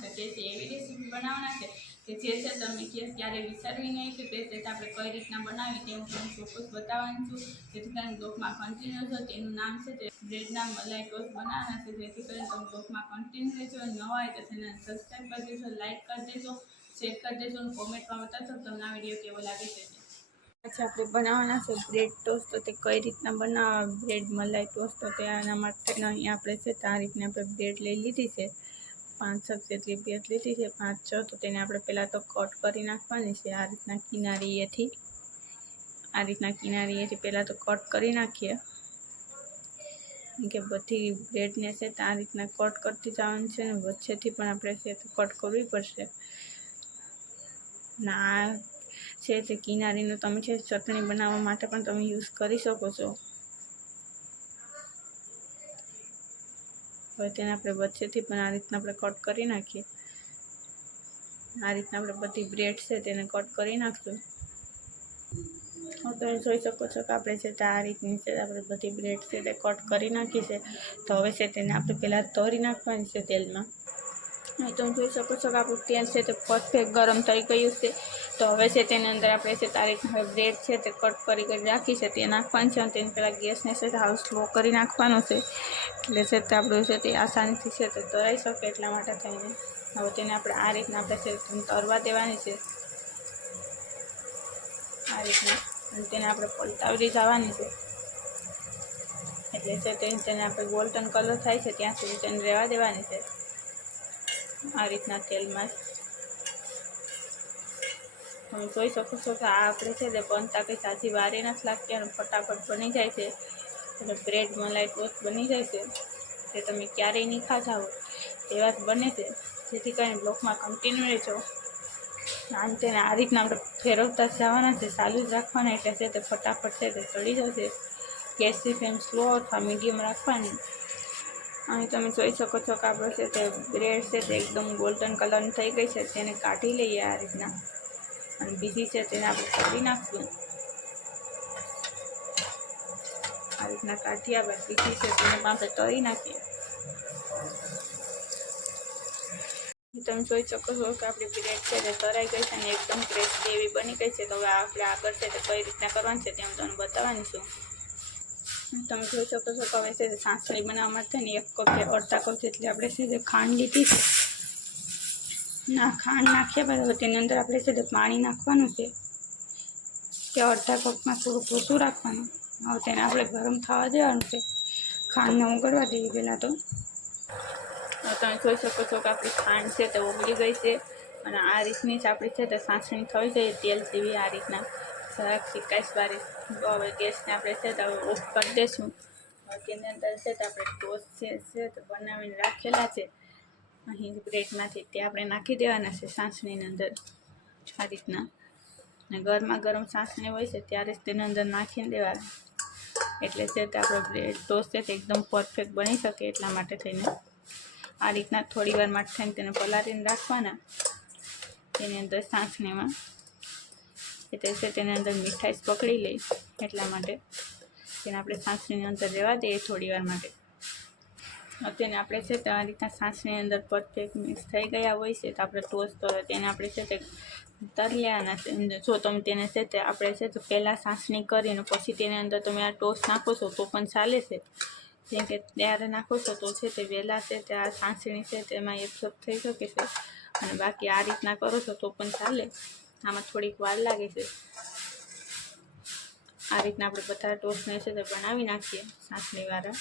બનાવવાના છે, તેથી એવી રેસીપી બનાવવાના છે કે જે છે તમે ક્યારે વિચારવી નહીં કે તે છે આપણે કઈ રીતના બનાવી તે હું તમને ચોક્કસ બતાવવાની છું। જેથી કરીને બ્લોગમાં કન્ટિન્યુ છો। તેનું નામ છે તે બ્રેડના મલાઈ ટોસ્ટ બનાવવાના છે, જેથી કરીને તમે બ્લોગમાં કન્ટિન્યુ રહેજો। નવા હોય તો ચેનલ સબસ્ક્રાઈબ કરી દેજો, લાઇક કરી દેજો, શેર કરી દેજો અને કોમેન્ટમાં બતાવજો તમને આ વિડીયો કેવો લાગે છે। પછી આપણે બનાવવાના છે બ્રેડ ટોસ્ટ। તો તે કઈ રીતના બનાવવા બ્રેડ મલાઈ ટોસ્ટ, તો તેના માટે અહીંયા આપણે છે તો આ રીતની આપણે બ્રેડ લઈ લીધી છે, 5-6 જેટલી બ્રેડ લીધી છે, 5-6। તો તેને આપણે પહેલાં તો કટ કરી નાખવાની છે આ રીતના કિનારીએથી પહેલાં તો કટ કરી નાખીએ કે બધી બ્રેડને છે તો આ રીતના કટ કરતી જવાનું છે ને વચ્ચેથી પણ આપણે છે તો કટ કરવી પડશે। ના છે તે કિનારીનો તમે છે ચટણી બનાવવા માટે પણ તમે યુઝ કરી શકો છો। હવે તેને આપણે વચ્ચેથી પણ આ રીતના આપણે કટ કરી નાખીએ। આ રીતના આપણે બધી બ્રેડ છે તેને કટ કરી નાખશું। તમે જોઈ શકો છો કે આપણે છે તે આ રીતની છે આપણે બધી બ્રેડ છે તે કટ કરી નાખી છે। તો હવે છે તેને આપણે પહેલાં તળી નાખવાની છે તેલમાં। અહીં તમે જોઈ શકો છો કે આપણું તેલ છે તે પરફેક્ટ ગરમ થઈ ગયું છે। તો હવે છે તેની અંદર આપણે છે આ રીતના બ્રેડ છે તે કટ કરી રાખી છે તે નાખવાની છે અને તેને પહેલાં ગેસને છે તે હાવ સ્લો કરી નાખવાનો છે, એટલે છે તે આપણું છે તે આસાનીથી છે તે તળાઈ શકે એટલા માટે થઈને। હવે તેને આપણે આ રીતના આપણે છે તળવા દેવાની છે આ રીતના, અને તેને આપણે પલટાવી જવાની છે, એટલે છે તેને આપણે ગોલ્ડન કલર થાય છે ત્યાં સુધી તેને રહેવા દેવાની છે આ રીતના તેલમાં જ। તમે જોઈ શકો છો કે આ આપણે છે તે બનતા કંઈ સાચી વારે નથી લાગતી અને ફટાફટ બની જાય છે, એટલે બ્રેડ મલાઈ ટોસ્ટ બની જાય છે। તે તમે ક્યારેય નહીં ખાતા હો તેવા જ બને છે, જેથી કરીને બ્લોગમાં કન્ટિન્યુ રહેજો। અને તેને આ રીતના આપણે ફેરવતા જવાના છે, ચાલુ જ રાખવાના, એટલે છે તે ફટાફટ છે તે ચડી જશે। ગેસની ફ્લેમ સ્લો અથવા મીડિયમ રાખવાની। અહીં તમે જોઈ શકો છો કે આપણે છે તે બ્રેડ છે તે એકદમ ગોલ્ડન કલરની થઈ ગઈ છે, તેને કાઢી લઈએ આ રીતના, અને બીજી છે તેને આપણે કાઢી નાખશું આ રીતના। કાઢ્યા બાદ બીજી છે તેને આપણે તળી નાખીએ। તમે જોઈ શકો છો કે આપણી બ્રેડ છે તે તળાઈ ગઈ છે અને એકદમ ક્રિસ્પી એવી બની ગઈ છે। તો હવે આપણે આગળ છે તે કઈ રીતના કરવાની છે તે હું તમને બતાવવાની છું। તમે જોઈ શકો છો કે હવે છે તે સાસણી બનાવવા માટે ને 1 કપ કે અડધા કપ જેટલી આપણે છે તે ખાંડ લીધી છે। ખાંડ નાખ્યા બાદ હવે તેની અંદર આપણે છે તે પાણી નાખવાનું છે કે અડધા કપમાં થોડુંક ઓછું રાખવાનું। હવે તેને આપણે ગરમ થવા દેવાનું છે, ખાંડને ઓગળવા દેવી પહેલાં તો। તમે જોઈ શકો છો કે આપણી ખાંડ છે તે ઓગળી ગઈ છે, અને આ રીતની જ આપણી છે તે સાસણી થઈ જાય તેલ જેવી આ રીતના જરાક શીકાશ વાળી। તો હવે ગેસને આપણે છે તે ઓફ કરી દઈશું। હવે તેની અંદર છે તે આપણે ટોસ્ટ છે તે બનાવીને રાખેલા છે અહીં બ્રેડમાંથી, તે આપણે નાખી દેવાના છે સાસણીની અંદર આ રીતના, અને ગરમા ગરમ સાસણી હોય છે ત્યારે જ તેની અંદર નાખીને દેવાના, એટલે છે તે આપણો બ્રેડ ટોસ્ટ છે તે એકદમ પરફેક્ટ બની શકે એટલા માટે થઈને આ રીતના થોડી વાર માટે થઈને તેને પલાળીને રાખવાના તેની અંદર સાસણીમાં, એટલે છે તેની અંદર મીઠાઈ પકડી લે એટલા માટે તેને આપણે સાસણીની અંદર રહેવા દઈએ થોડી વાર માટે। તેને આપણે છે તે આ રીતના સાસણીની અંદર પરફેક્ટ મિક્સ થઈ ગયા હોય છે તો આપણે ટોસ્ટ તો તેને આપણે છે તે તળી લેવાના છે। જો તમે તેને છે તે આપણે છે તો પહેલાં સાસણી કરીને પછી તેની અંદર તમે આ ટોસ્ટ નાખો છો તો પણ ચાલે છે, જેમ કે ત્યારે નાખો છો તો છે તે વહેલા છે તે આ સાસણી છે તેમાં એબ્સોર્બ થઈ શકે છે, અને બાકી આ રીતના કરો છો તો પણ ચાલે, આમાં થોડીક વાર લાગે છે। આ રીતના આપણે બધા ટોસ્ટને છે તે બનાવી નાખીએ સાસણીવાળા।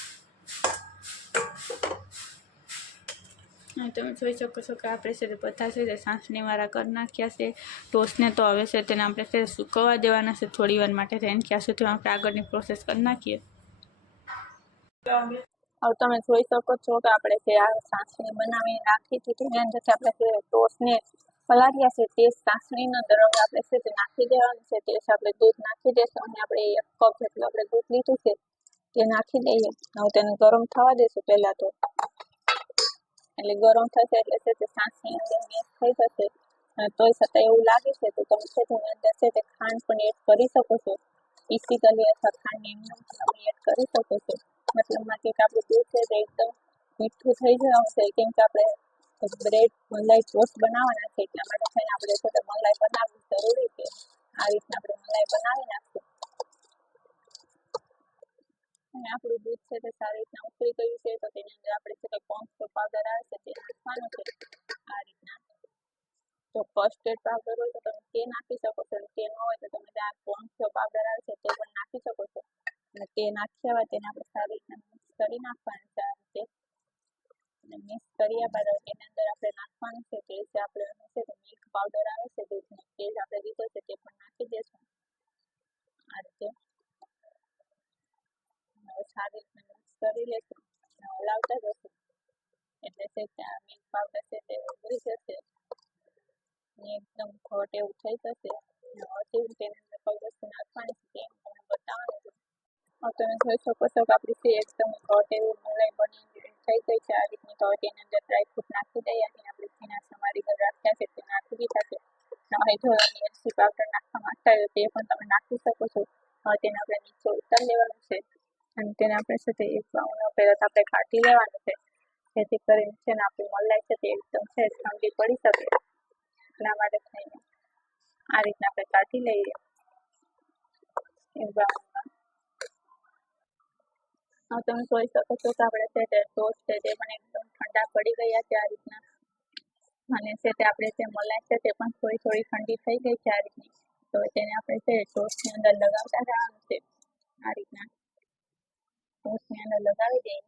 તમે જોઈ શકો છો કે આપણે છે તે બધા છે તે સાસણીવાળા કરી નાખ્યા છે ટોસ્ટને। તો હવે છે તેને આપણે છે સૂકવવા દેવાના છે થોડી વાર માટે થઈને, ત્યાં સુધી આપણે આગળની પ્રોસેસ કરી નાખીએ। હવે તમે જોઈ શકો છો કે આપણે જે આ સાસણી બનાવીને રાખી હતી તેની અંદરથી આપણે જે ટોસ્ટને પલાળ્યા છે તે સાસણીના અંદર હવે આપણે છે તે નાખી દેવાનું છે। તે છે આપણે દૂધ નાખી દઈશું, અને આપણે 1 કપ જેટલું આપણે દૂધ લીધું છે તે નાખી દઈએ। હવે તેને ગરમ થવા દઈશું પહેલાં તો, એટલે ગરમ થશે એટલે છે તે સાસણી અંદર મિક્સ થઈ જશે, અને તોય છતાં એવું લાગે છે તો તમે છે તેની અંદર છે તે ખાંડ પણ એડ કરી શકો છો, બેસિકલી અથવા ખાંડને એમને તમે એડ કરી શકો છો, મતલબમાં કે આપણું દૂધ છે તે એકદમ મીઠું થઈ જવાનું છે, કેમ કે આપણે તો બ્રેડ મલાઈ ટોસ્ટ બનાવવાના છે એટલા માટે થઈને આપણે છે તો મલાઈ બનાવવી જરૂરી છે. આ રીતના આપણે મલાઈ બનાવી નાખશું અને આપણું દૂધ છે તે સારી રીતના ઉકળી ગયું છે તો તેની અંદર આપણે છે તો કોર્નફ્લોર પાવડર આવે છે તે નાખવાનું છે. આ રીતના જો કસ્ટર્ડ પાવડર હોય તો તમે તે નાખી શકો છો, તે ન હોય તો તમે ત્યાં કોર્નફ્લોર પાવડર આવે છે તે પણ નાખી શકો છો. અને તે નાખ્યા બાદ તેને આપણે સારી રીતના મિક્સ કરી નાખવાનું છે આ રીતે. અને મિક્સ કર્યા બાદ તેની અંદર આપણે નાખવાનું છે તે છે આપણે છે તો મિલ્ક પાવડર આવે છે દૂધનો તે જ આપણે લીધો છે તે પણ નાખી દઈશું આ રીતે. હવે સારી રીતના મિક્સ કરી લઈશું અને હલાવતા જશું એટલે છે ત્યાં મિલ્ક પાવડર છે તે ઓગળી જશે અને એકદમ ઘટ એવું થઈ જશે. અને હજી તેની અંદર કઈ વસ્તુ નાખવાની છે તે તમને બતાવવાનું છે. તમે જોઈ શકો છો કે આપણી છે એકદમ ઘટ એવી મલાઈ બની થઈ ગઈ છે આ રીતની. તો તેની અંદર ડ્રાયફ્રૂટ નાખી દઈએ અને આપણે ચીના સમારી રાખ્યા છે તે નાખી દીધા છે. હવે જો એલચી પાવડર નાખવા માંગતા હોય તે પણ તમે નાખી શકો છો. હવે તેને આપણે નીચે ઉતારી લેવાનું છે અને તેને આપણે છે તે એક બાઉલ પહેલાં આપણે કાઢી લેવાનું છે જેથી કરીને છે ને આપણી મલાઈ છે તે એકદમ છે ઠંડી પડી શકે એટલા માટે થઈને આ રીતના આપણે કાઢી લઈએ એક બાઉલમાં. હવે તમે જોઈ શકો છો કે આપણે છે તે ટોસ્ટ છે તે પણ એકદમ ઠંડા પડી ગયા છે આ રીતના. અને છે તે આપણે જે મલાઈ છે તે પણ થોડી થોડી ઠંડી થઈ ગઈ છે આ રીતની. તો તેને આપણે છે ટોસ્ટની અંદર લગાવતા જવાનું છે આ રીતના. ટોસ્ટની અંદર લગાવી દઈએ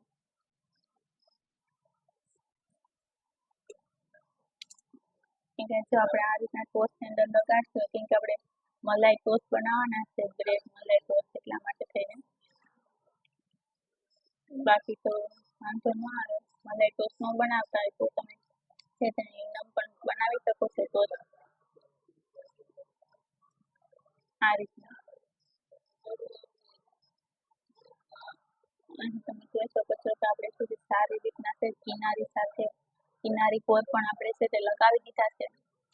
કેમ કે જો આપણે આ રીતના ટોસ્ટની અંદર લગાડશું કેમ કે આપણે મલાઈ ટોસ્ટ બનાવવાના છે બ્રેડ મલાઈ ટોસ્ટ એટલા માટે થઈને. બાકી તો વાંધો ન આવે. મલાઈ ટોસ્ટ ન બનાવતા હોય તો તમે છે તેને નમ પણ બનાવી શકો છો તો આ રીતના. અહીં તમે જોઈ શકો છો કે આપણે સુધી સારી રીતના છે કિનારી કોર પણ આપણે છે તે લગાવી દીધા છે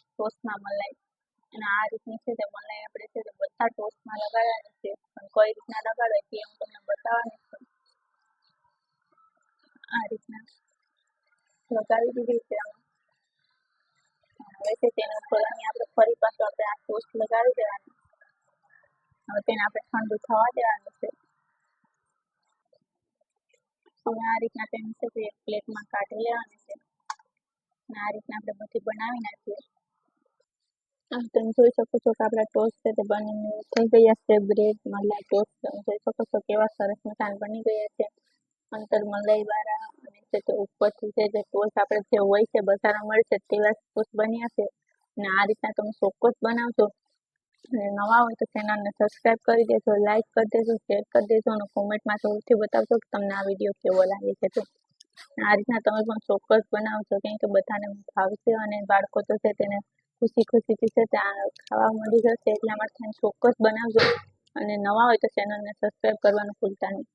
ટોસ્ટમાં મલાઈ. અને આ રીતની છે તે મલાઈ આપણે છે તે બધા ટોસ્ટમાં લગાડવાની છે પણ કઈ રીતના લગાડે તે હું તમને બતાવવાની છું. આ રીતના લગાવી દીધી છે હવે છે તેના ઉપર અહીં આપણે ફરી પાછું આપણે આ ટોસ્ટ લગાવી દેવાનું. હવે તેને આપણે ઠંડુ થવા દેવાનું છે. હવે આ રીતના તેને છે તે એક પ્લેટમાં કાઢી લેવાની છે અને આ રીતના આપણે બધી બનાવી નાખીએ. તમે જોઈ શકો છો કે આપણા ટોસ્ટ છે તે બનીને થઈ ગયા છે. બ્રેડ મલાઈ ટોસ્ટ તમે જોઈ શકો છો કેવા સરસ મસાલા બની ગયા છે. અંદર મલાઈ વાળા અને છે તે ઉપરથી છે જે ટોસ્ટ આપણે જે હોય છે બજારમાં મળે છે તેવા ટોસ્ટ બન્યા છે. અને આ રીતના તમે ચોક્કસ બનાવજો અને નવા હોય તો ચેનલને સબસ્ક્રાઈબ કરી દેજો, લાઈક કરી દેજો, શેર કરી દેજો અને કોમેન્ટમાં જરૂરથી બતાવજો કે તમને આ વિડીયો કેવો લાગે છે. તો આ રીતના તમે પણ ચોક્કસ બનાવજો કેમ કે બધાને ભાવશે અને બાળકો તો છે તેને ખુશીથી છે ત્યાં ખાવા મળી જશે એટલા માટે ચોક્કસ બનાવજો અને નવા હોય તો ચેનલને સબસ્ક્રાઈબ કરવાનું ભૂલતા નહીં.